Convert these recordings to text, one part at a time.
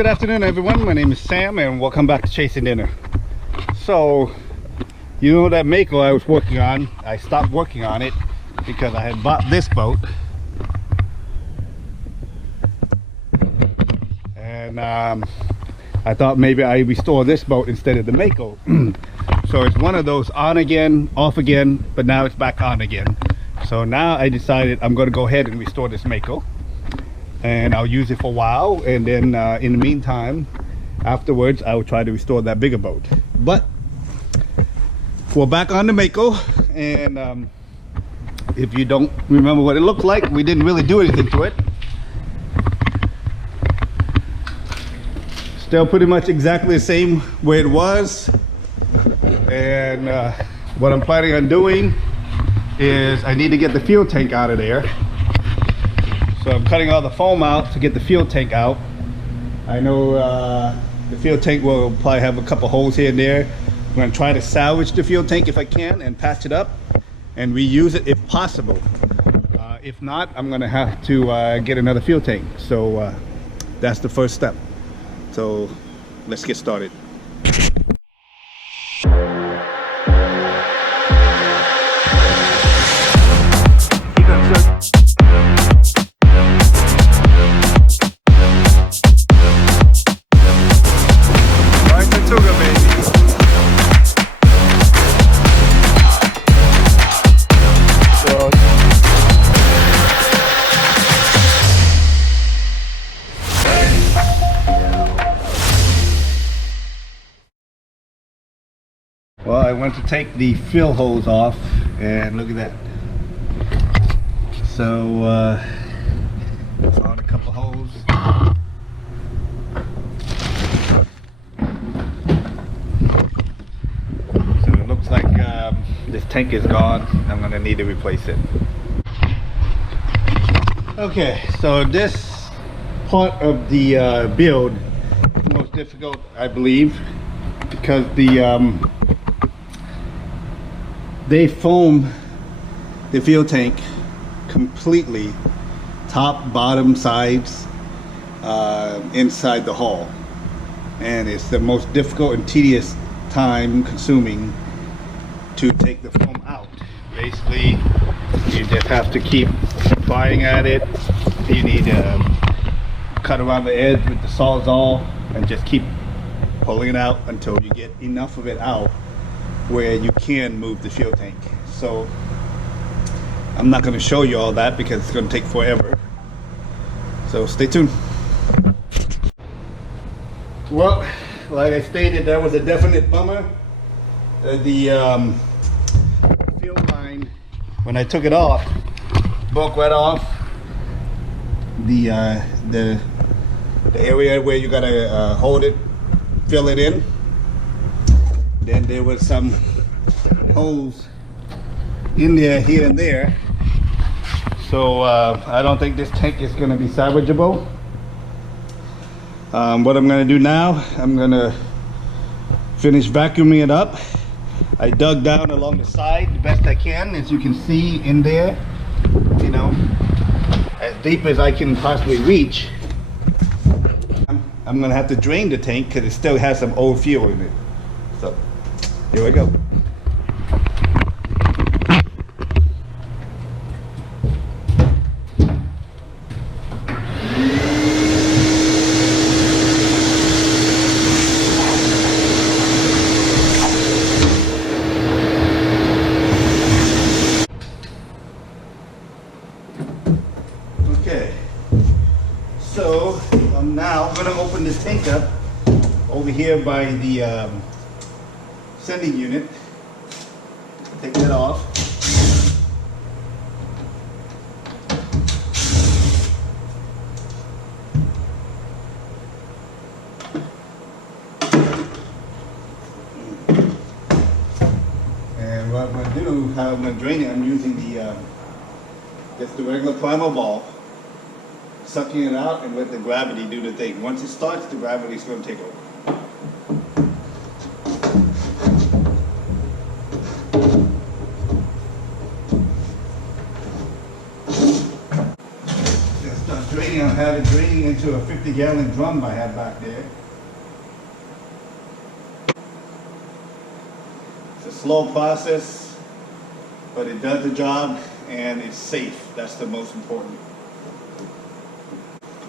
Good afternoon, everyone. My name is Sam and welcome back to Chasing Dinner. So, you know that Mako I was working on, I stopped working on it because I had bought this boat. And I thought maybe I restore this boat instead of the Mako. So it's one of those on again, off again, but now it's back on again. So now I decided I'm going to go ahead and restore this Mako. And I'll use it for a while, and then in the meantime, afterwards, I will try to restore that bigger boat. But we're back on the Mako, and if you don't remember what it looked like, we didn't really do anything to it. Still pretty much exactly the same way it was. And what I'm planning on doing is I need to get the fuel tank out of there. So I'm cutting all the foam out to get the fuel tank out. I know the fuel tank will probably have a couple holes here and there. I'm going to try to salvage the fuel tank if I can and patch it up and reuse it if possible. If not, I'm going to have to get another fuel tank. So that's the first step. So let's get started. Well, I went to take the fill hose off, and look at that. So, found a couple holes. So it looks like this tank is gone. I'm going to need to replace it. Okay, so this part of the build is the most difficult, I believe, because they foam the fuel tank completely, top, bottom, sides, inside the hull. And it's the most difficult and tedious time consuming to take the foam out. Basically, you just have to keep prying at it. You need to cut around the edge with the Sawzall and just keep pulling it out until you get enough of it out where you can move the fuel tank. So I'm not going to show you all that because it's going to take forever. So stay tuned. Well, like I stated, that was a definite bummer. The fuel line, when I took it off, broke right off. The area where you gotta hold it, fill it in. Then there was some holes in there, here and there. So I don't think this tank is going to be salvageable. What I'm going to do now, I'm going to finish vacuuming it up. I dug down along the side the best I can, as you can see in there, you know, as deep as I can possibly reach. I'm going to have to drain the tank because it still has some old fuel in it. So here we go. Okay, so I'm now going to open this tank up over here by the sending unit. Take that off. And what I'm going to do, how I'm going to drain it, I'm using just the regular primal ball, sucking it out and let the gravity do the thing. Once it starts, the gravity is going to take over. Just start draining. I'll have it draining into a 50-gallon drum I have back there. It's a slow process, but it does the job and it's safe. That's the most important.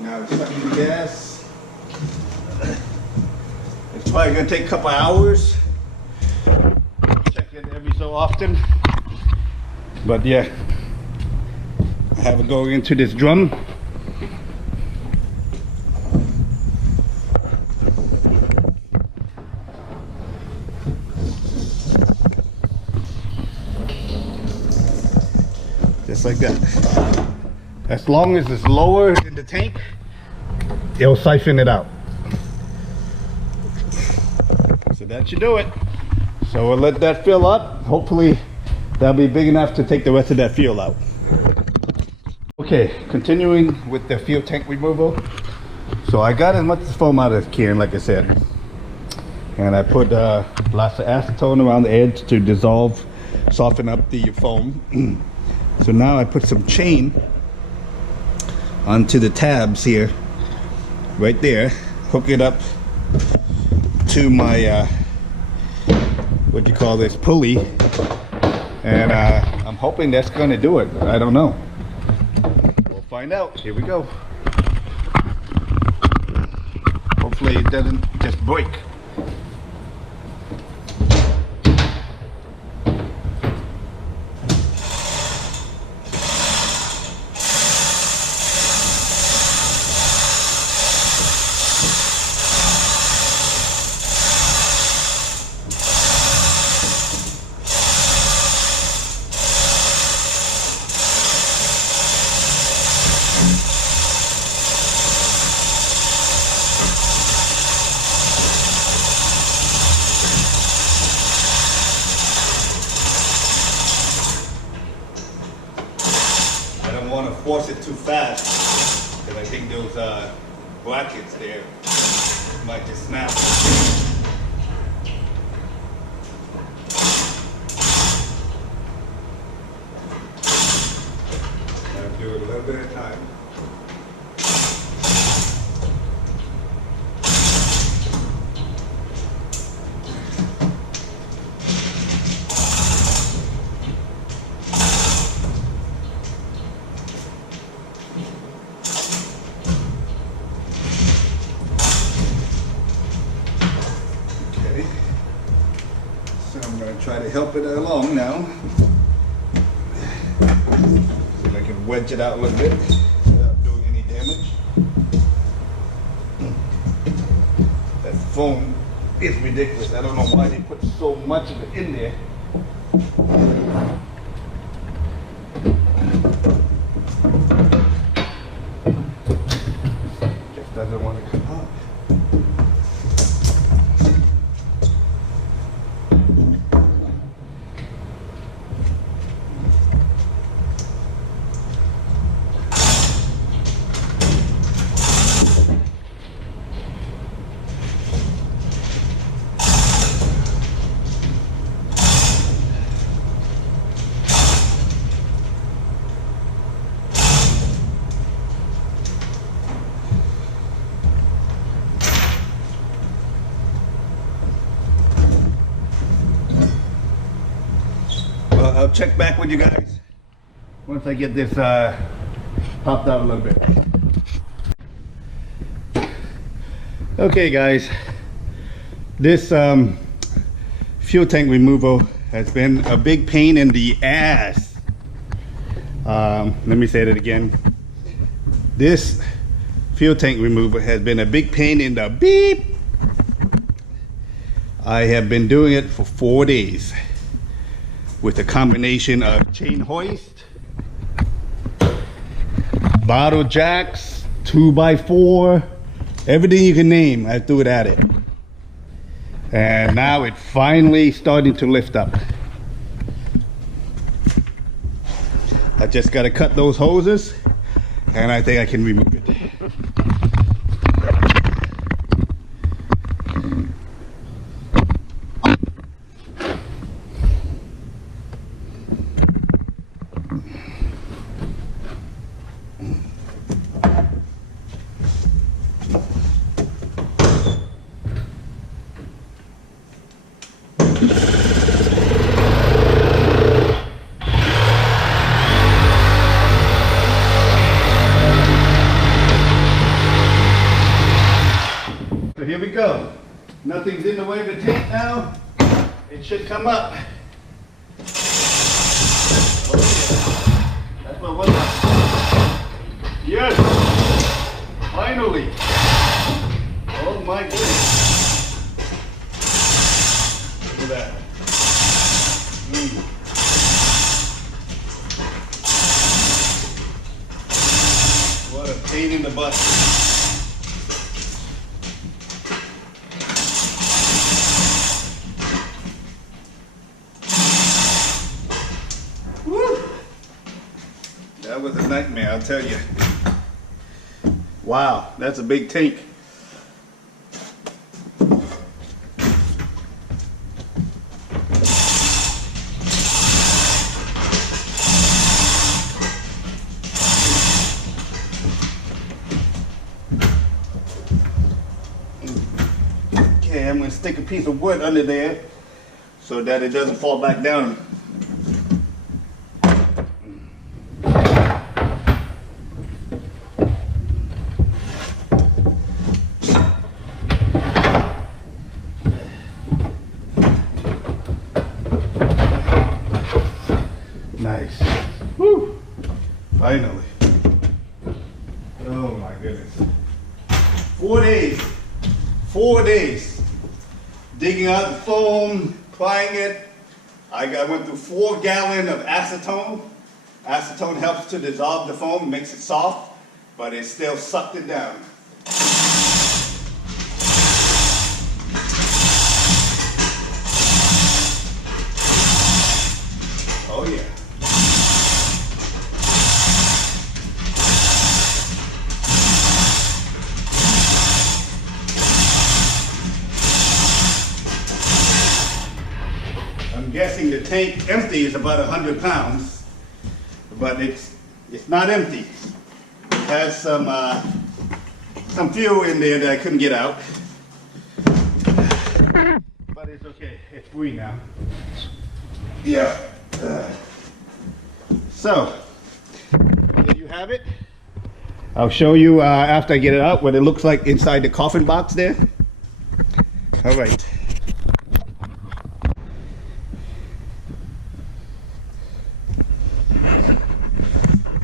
Now it's sucking the gas. It's probably going to take a couple hours. Check it every so often. But yeah, I have it going into this drum. Just like that. As long as it's lower in the tank, it'll siphon it out. So that should do it. So we'll let that fill up. Hopefully that'll be big enough to take the rest of that fuel out. Okay, continuing with the fuel tank removal. So I got as much foam out as I can, like I said. And I put lots of acetone around the edge to dissolve, soften up the foam. So now I put some chain onto the tabs here, right there, hook it up to my what you call this, pulley, and I'm hoping that's going to do it. I don't know. We'll find out. Here we go. Hopefully it doesn't just break. Force it too fast, because I think those brackets there might just snap. Gotta do it a little bit at a time. Try to help it along now. See if I can wedge it out a little bit without doing any damage. That foam is ridiculous. I don't know why they put so much of it in there. Just doesn't want to come out. I'll check back with you guys once I get this popped out a little bit. Okay guys, this fuel tank removal has been a big pain in the ass. Let me say that again. This fuel tank removal has been a big pain in the beep. I have been doing it for 4 days with a combination of chain hoist, bottle jacks, 2x4, everything you can name, I threw it at it. And now it's finally starting to lift up. I just got to cut those hoses and I think I can remove it. So here we go. Nothing's in the way of the tank now. It should come up. Oh, yeah. That's what was. Yes! Finally! Oh my goodness! Look at that. What a pain in the butt. That was a nightmare, I'll tell you. Wow, that's a big tank. Okay, I'm going to stick a piece of wood under there so that it doesn't fall back down. Nice. Woo! Finally. Oh my goodness. 4 days. 4 days. Digging out the foam, applying it. I went through 4 gallons of acetone. Acetone helps to dissolve the foam, makes it soft, but it still sucked it down. Oh yeah. I'm guessing the tank empty is about 100 pounds, but it's not empty. It has some fuel in there that I couldn't get out, but it's okay. It's free now. Yeah. So there you have it. I'll show you after I get it out what it looks like inside the coffin box there. All right.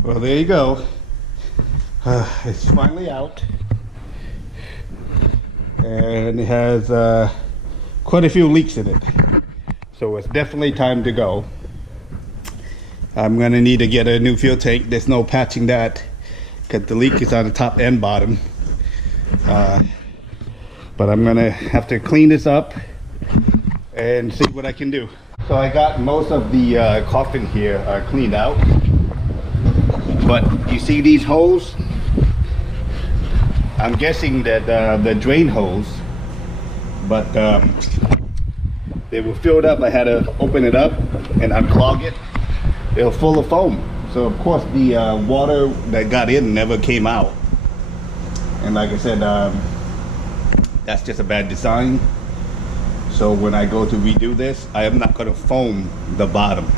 Well, there you go. It's finally out. And it has quite a few leaks in it. So it's definitely time to go. I'm gonna need to get a new fuel tank. There's no patching that because the leak is on the top and bottom. But I'm gonna have to clean this up and see what I can do. So I got most of the coffin here cleaned out. But you see these holes? I'm guessing that the drain holes, but they were filled up. I had to open it up and unclog it. They were full of foam. So of course the water that got in never came out. And like I said, that's just a bad design. So when I go to redo this, I am not going to foam the bottom.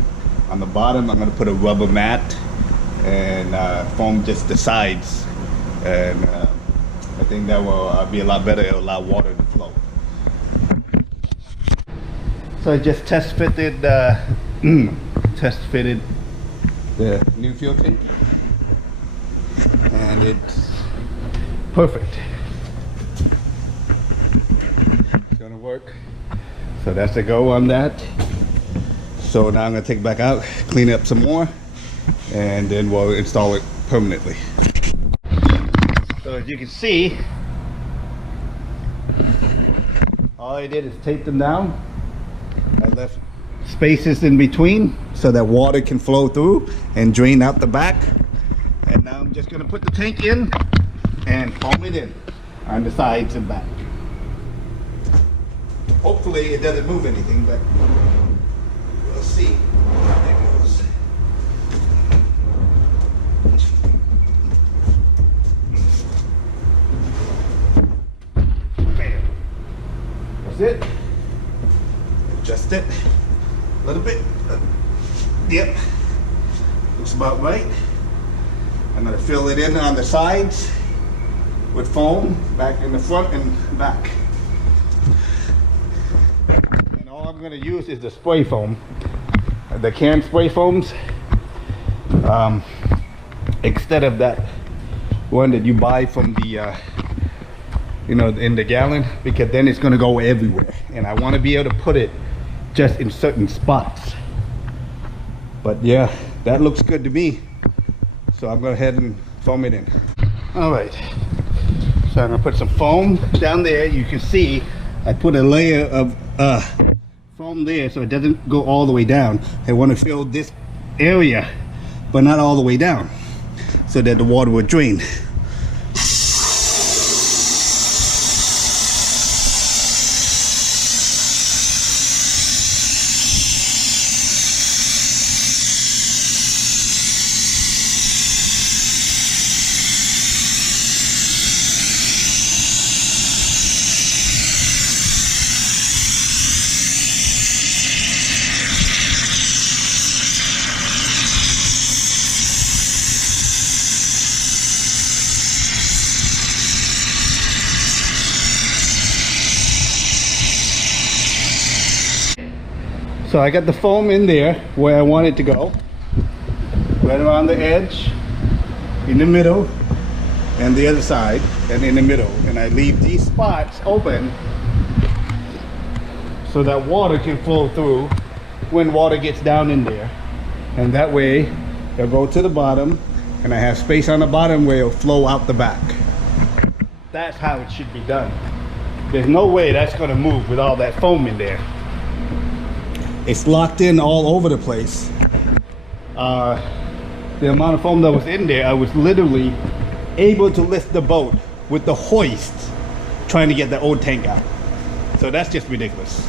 On the bottom, I'm going to put a rubber mat and foam just the sides, and I think that will be a lot better. It'll allow water to flow. So I just test fitted the new fuel tank, and it's perfect. It's gonna work. So that's the go on that. So now I'm gonna take it back out, clean it up some more, and then we'll install it permanently. So as you can see, all I did is tape them down. I left spaces in between so that water can flow through and drain out the back. And now I'm just going to put the tank in and foam it in on the sides and back. Hopefully it doesn't move anything, but we'll see how that goes. Bam. That's it. Adjust it a little bit. Yep, looks about right. I'm gonna fill it in on the sides with foam, back in the front and back. And all I'm gonna use is the spray foam, the canned spray foams, instead of that one that you buy from the you know, in the gallon, because then it's gonna go everywhere, and I want to be able to put it just in certain spots. But yeah, that looks good to me, so I'm going to go ahead and foam it in. All right, so I'm gonna put some foam down there. You can see I put a layer of foam there so it doesn't go all the way down. I want to fill this area but not all the way down, so that the water will drain. So I got the foam in there where I want it to go, right around the edge, in the middle, and the other side, and in the middle. And I leave these spots open so that water can flow through when water gets down in there. And that way, it'll go to the bottom, and I have space on the bottom where it'll flow out the back. That's how it should be done. There's no way that's gonna move with all that foam in there. It's locked in all over the place. The amount of foam that was in there, I was literally able to lift the boat with the hoist trying to get the old tank out. So that's just ridiculous.